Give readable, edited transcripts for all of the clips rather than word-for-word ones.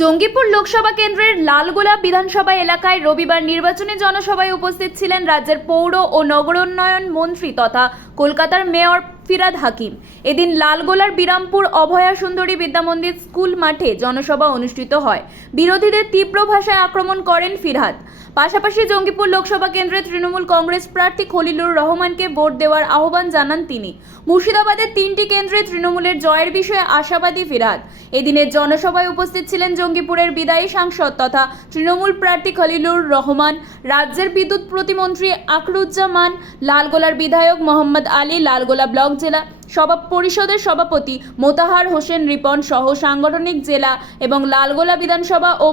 জঙ্গিপুর লোকসভা কেন্দ্রের লালগোলা বিধানসভা এলাকায় রবিবার নির্বাচনী জনসভায় উপস্থিত ছিলেন রাজ্যের পৌর ও নগরোন্নয়ন মন্ত্রী তথা কলকাতার মেয়র ফিরহাদ হাকিম। এদিন লালগোলার বিরামপুর অভয়া সুন্দরী বিদ্যামন্দির স্কুল মাঠে জনসভা অনুষ্ঠিত হয়। বিরোধীদের তীব্র ভাষায় আক্রমণ করেন ফিরহাদ। পাশাপাশি জঙ্গিপুর লোকসভা কেন্দ্রে তৃণমূল কংগ্রেস প্রার্থী খলিলুর রহমানকে ভোট দেওয়ার আহ্বান জানান তিনি। মুর্শিদাবাদের 3টি কেন্দ্রে তৃণমূলের জয়ের বিষয়ে আশাবাদী ফিরহাদ। এদিনের জনসভায় উপস্থিত ছিলেন জঙ্গিপুরের বিদায়ী সাংসদ তথা তৃণমূল প্রার্থী খলিলুর রহমান, রাজ্যের বিদ্যুৎ প্রতিমন্ত্রী আকরুজ্জামান, লালগোলার বিধায়ক মোহাম্মদ আলী, লালগোলা ব্লক জেলা সভা পরিষদের সভাপতি মোতাহার হোসেন রিপন সহ সাংগঠনিক জেলা এবং লালগোলা বিধানসভা ও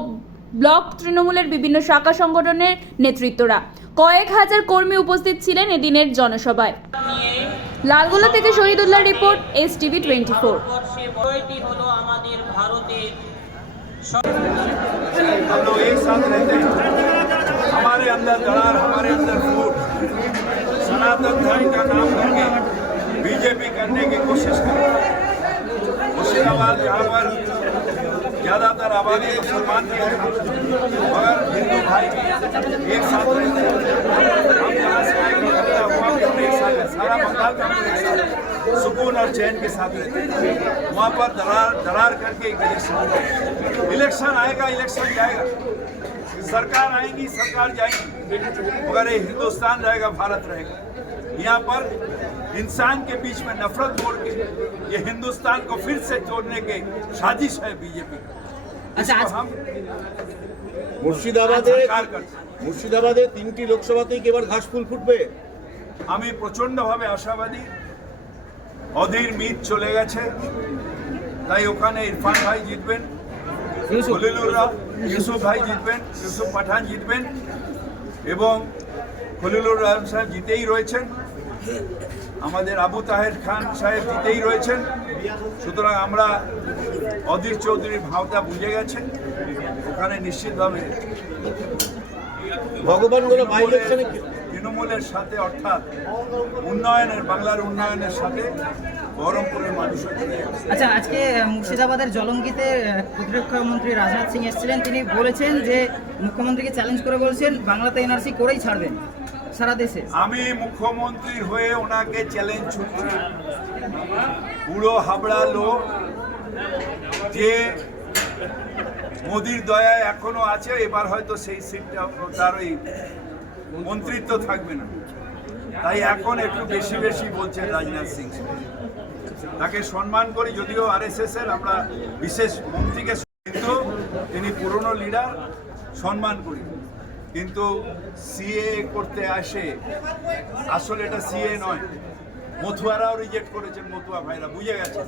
ব্লক তৃণমূলের বিভিন্ন শাখা সংগঠনের নেতৃত্বরা। কয়েক হাজার কর্মী উপস্থিত ছিলেন এদিনের জনসভায়। লালগোলা থেকে শহীদুল্লাহ রিপোর্ট, STV 24। हम लोग एक साथ रहते हैं, हमारे अंदर दरार, हमारे अंदर फूट, सनातन धर्म का नाम करके बीजेपी करने की कोशिश करें। मुर्शिदाबाद यहाँ पर ज़्यादातर आबादी मुसलमान की है, मगर हिंदू भाई भी एक साथ रहते हैं। हम यहाँ से आए कलकत्ता हुआ भी हम एक साथ हैं, सारा बंगाल का हम एक साथ हैं, सुकून और चैन के साथ रहते हैं। वहाँ पर दरार करके एक इलेक्शन आएगा, इलेक्शन जाएगा, सरकार आएगी, सरकार जाएगी, मगर ये हिंदुस्तान रहेगा, भारत रहेगा। यहाँ पर इंसान के बीच में नफरत तोड़ के ये हिंदुस्तान को फिर से तोड़ने के साजिश है बीजेपी। अच्छा, हम মুর্শিদাবাদে 3টি লোকসভাতেই কি এবার ঘাস ফুল ফুটবে? আমি প্রচন্ডভাবে আশাবাদী। অধীর মিত চলে গেছে, তাই ওখানে ইরফান ভাই জিতবেন, ইউসুফ ভাই জিতবেন, ইউসুফ পাঠান জিতবেন এবং খলিলুর রহমান সাহেব জিতেই রয়েছেন, আমাদের আবু তাহের খান সাহেব জিতেই রয়েছেন। সুতরাং আমরা অধীর চৌধুরীর ভাবটা বুঝে গেছে, ওখানে নিশ্চিতভাবে ভগবানগুলো বাই ইলেকশনে তৃণমূলের সাথে, অর্থাৎ উন্নয়নের, বাংলার উন্নয়নের সাথে বহরমপুরের মানুষের। আচ্ছা, আজকে মুর্শিদাবাদের জলঙ্গিতে প্রতিরক্ষা মন্ত্রী রাজনাথ সিং এসেছিলেন। তিনি বলেছেন যে মুখ্যমন্ত্রীকে চ্যালেঞ্জ করে বলছেন বাংলাতে NRC করেই ছাড়বেন সারা দেশে। আমি মুখ্যমন্ত্রী হয়ে ওনাকে চ্যালেঞ্জ ছুটছি, পুরো হাবড়া লোক যে মোদির দয়ায় এখনো আছে, এবার হয়তো সেই সিটটা তার ওই মন্ত্রিত্ব থাকবে না, তাই এখন একটু বেশি বেশি বলছেন রাজনাথ সিং। তাকে সম্মান করি, যদিও RSS এর আমরা বিশেষ মন্ত্রীকে, কিন্তু তিনি পুরনো লিডার, সম্মান করি। কিন্তু CA করতে আসে, আসলে এটা CA নয়, মথুয়ারাও রিজেক্ট করেছেন, মথুয়া ভাইরা বুঝে গেছে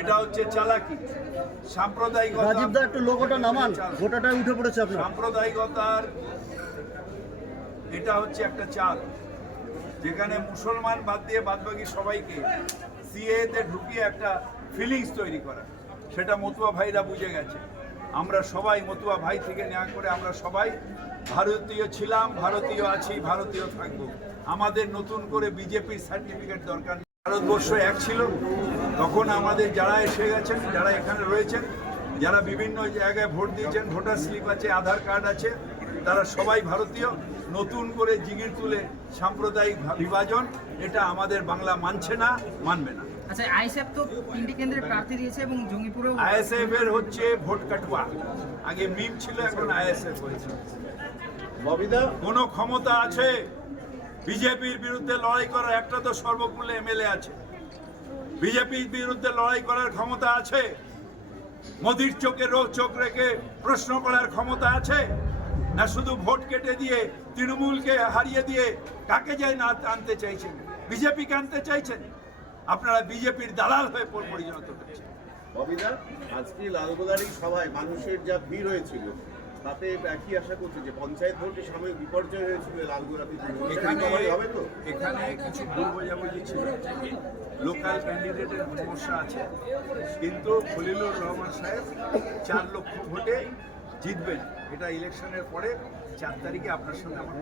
এটা হচ্ছে চালাকি, সাম্প্রদায়িকতার এটা হচ্ছে একটা চাল, যেখানে মুসলমান বাদ দিয়ে বাদবাকি সবাইকে CA তে ঢুকিয়ে একটা ফিলিংস তৈরি করা, সেটা মতুয়া ভাইরা বুঝে গেছে। আমরা সবাই মতুয়া ভাই থেকে নেওয়া করে আমরা সবাই ভারতীয় ছিলাম, ভারতীয় আছি, ভারতীয় থাকবো। আমাদের নতুন করে বিজেপির সার্টিফিকেট দরকার নেই। ভারতবর্ষ এক ছিল, তখন আমাদের যারা এসে গেছেন, যারা এখানে রয়েছেন, যারা বিভিন্ন জায়গায় ভোট দিয়েছেন, ভোটার স্লিপ আছে, আধার কার্ড আছে, তারা সবাই ভারতীয়। নতুন করে জিগির তুলে সাম্প্রদায়িক বিভাজন, এটা আমাদের বাংলা মানছে না, মানবে না। আচ্ছা, ISF তো 3টি কেন্দ্রে প্রার্থী দিয়েছে এবং জঙ্গিপুরেও ISF এর হচ্ছে ভোট কাটুয়া, আগে মিম ছিল, এখন ISF হয়েছে। কোন ক্ষমতা আছে বিজেপির বিরুদ্ধে লড়াই করার? একটা তো সর্বমূল্যে MLA আছে। বিজেপির বিরুদ্ধে লড়াই করার ক্ষমতা আছে? মোদির চোখে চোখ রেখে প্রশ্ন করার ক্ষমতা আছে? না শুধু ভোট কেটে দিয়ে তৃণমূলকে হারিয়ে দিয়ে কাকে যায় না আনতে চাইছেন? বিজেপিকে আনতে চাইছেন? আপনারা বিজেপির দালাল হয়ে পরিণত হচ্ছেন। আজকে লালগোলার এই সভায় মানুষের যা ভিড় হয়েছিল, তাতে কি আশা করছে যে পঞ্চায়েত ভোটে সাময়িক বিপর্যয় হয়েছিল লালগোলাতে? এখানে কিছু ভুল বোঝাবুঝি ছিল, লোকাল ক্যান্ডিডেটের সমস্যা আছে, কিন্তু খলিলুর রহমান সাহেব 4 লক্ষ ভোটে জিতবেন। এটা ইলেকশনের পরে 4 তারিখে আপনার সঙ্গে আমার